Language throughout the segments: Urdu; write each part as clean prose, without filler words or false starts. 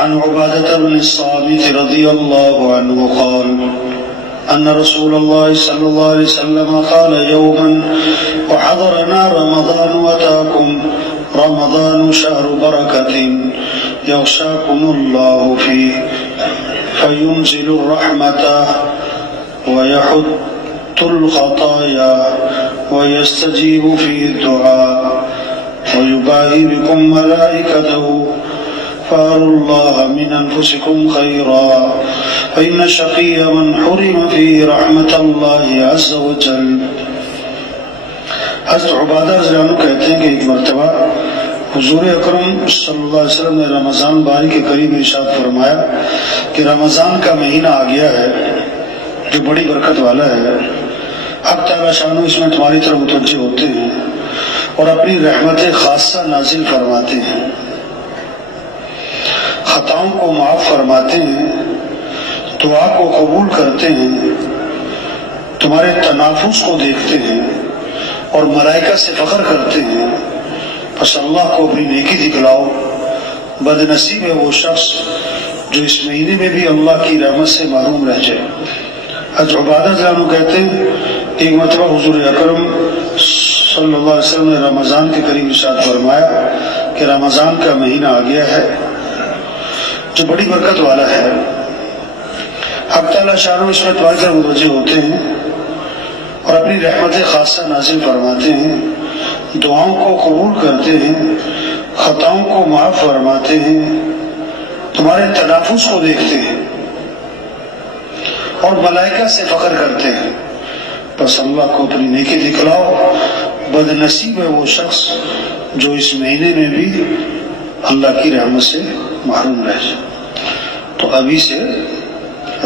عن عبادة بن الصامت رضي الله عنه قال أن رسول الله صلى الله عليه وسلم قال يوما وحضرنا رمضان وأتاكم رمضان شهر بركة يغشاكم الله فيه فينزل الرحمة ويحط الخطايا ويستجيب فيه الدعاء ويباهي بكم ملائكته فاروا الله من أنفسكم خيرا فإن الشقي من حرم فيه رحمة الله عز وجل. حضرت عبادہ رضی اللہ عنہ کہتے ہیں کہ ایک مرتبہ حضور اکرم صلی اللہ علیہ وسلم نے رمضان باری کے قریب ارشاد فرمایا کہ رمضان کا مہینہ آ گیا ہے جو بڑی برکت والا ہے. حق تعالی شانو اس میں تمہاری طرف متوجہ ہوتے ہیں اور اپنی رحمت خاصہ نازل فرماتے ہیں، خطاؤں کو معاف فرماتے ہیں، دعا کو قبول کرتے ہیں، تمہارے تنافس کو دیکھتے ہیں اور ملائکہ سے فخر کرتے ہیں. پس اللہ کو اپنی نیکی دکھلاؤ. بد نصیب ہے وہ شخص جو اس مہینے میں بھی اللہ کی رحمت سے محروم رہ جائے. حضرت عبادہ جانو کہتے ہیں ایک مرتبہ حضور اکرم صلی اللہ علیہ وسلم نے رمضان کے قریب ارشاد فرمایا کہ رمضان کا مہینہ آ گیا ہے جو بڑی برکت والا ہے. حق تعالی شانو اس میں تمہاری طرف متوجہ ہوتے ہیں اور اپنی رحمت خاصہ نازل فرماتے ہیں، دعاؤں کو قبول کرتے ہیں، خطاؤں کو معاف فرماتے ہیں، تمہارے تنافس کو دیکھتے ہیں اور ملائکہ سے فخر کرتے ہیں. بس اللہ کو اپنی نیکی دکھلاؤ. بد نصیب ہے وہ شخص جو اس مہینے میں بھی اللہ کی رحمت سے محروم رہ جائے. تو ابھی سے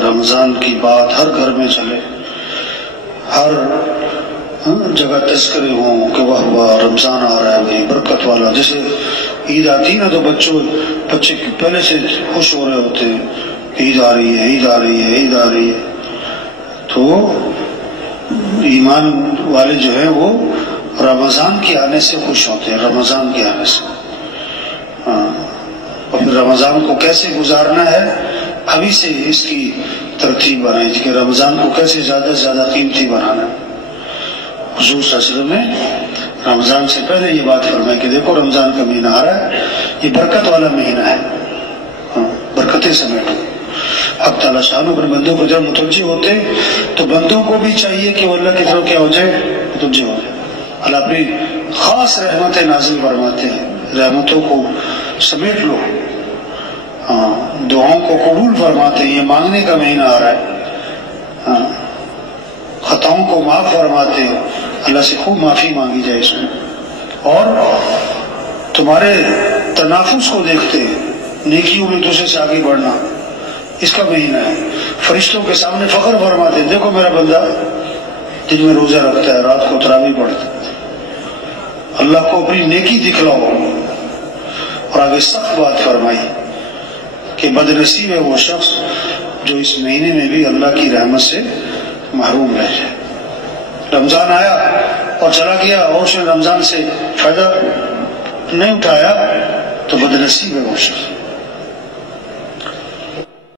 رمضان کی بات ہر گھر میں چلے، ہر جگہ تذکرے ہوں کہ واہ واہ رمضان آ رہا ہے بھائی برکت والا. جیسے عید آتی نا تو بچے پہلے سے خوش ہو رہے ہوتے ہیں، عید آ رہی ہے، عید آ رہی ہے، عید آ رہی ہے. تو ایمان والے جو ہیں وہ رمضان کے آنے سے خوش ہوتے ہیں، رمضان کے آنے سے. اور پھر رمضان کو کیسے گزارنا ہے ابھی سے اس کی ترتیب بنائی کہ رمضان کو کیسے زیادہ سے زیادہ قیمتی بنانا ہے. حضور صلی اللہ علیہ وسلم نے رمضان سے پہلے یہ بات فرمائی کہ دیکھو رمضان کا مہینہ آ رہا ہے، یہ برکت والا مہینہ ہے، برکتیں سمیٹو. حق تعالیٰ شان اپنے بندوں کو جب متوجہ ہوتے تو بندوں کو بھی چاہیے کہ وہ اللہ کی طرف کیا ہو جائے، متوجہ ہو جائے. اللہ اپنی خاص رحمتیں نازل فرماتے ہیں، رحمتوں کو سمیٹ لو. دعاؤں کو قبول فرماتے ہیں، یہ مانگنے کا مہینہ آ رہا ہے. خطاؤں کو معاف فرماتے ہیں، اللہ سے خوب معافی مانگی جائے اس میں. اور تمہارے تنافس کو دیکھتے ہیں، نیکیوں میں دوسرے سے آگے بڑھنا، اس کا مہینہ ہے. فرشتوں کے سامنے فخر فرماتے ہیں دیکھو میرا بندہ دن میں روزہ رکھتا ہے، رات کو تراویح پڑھتا ہے. اللہ کو اپنی نیکی دکھلاؤ. اور آگے سخت بات فرمائی کہ بد نصیب ہے وہ شخص جو اس مہینے میں بھی اللہ کی رحمت سے محروم رہ جائے. رمضان آیا اور چلا گیا اور اس نے رمضان سے فائدہ نہیں اٹھایا تو بد نصیب ہے وہ شخص.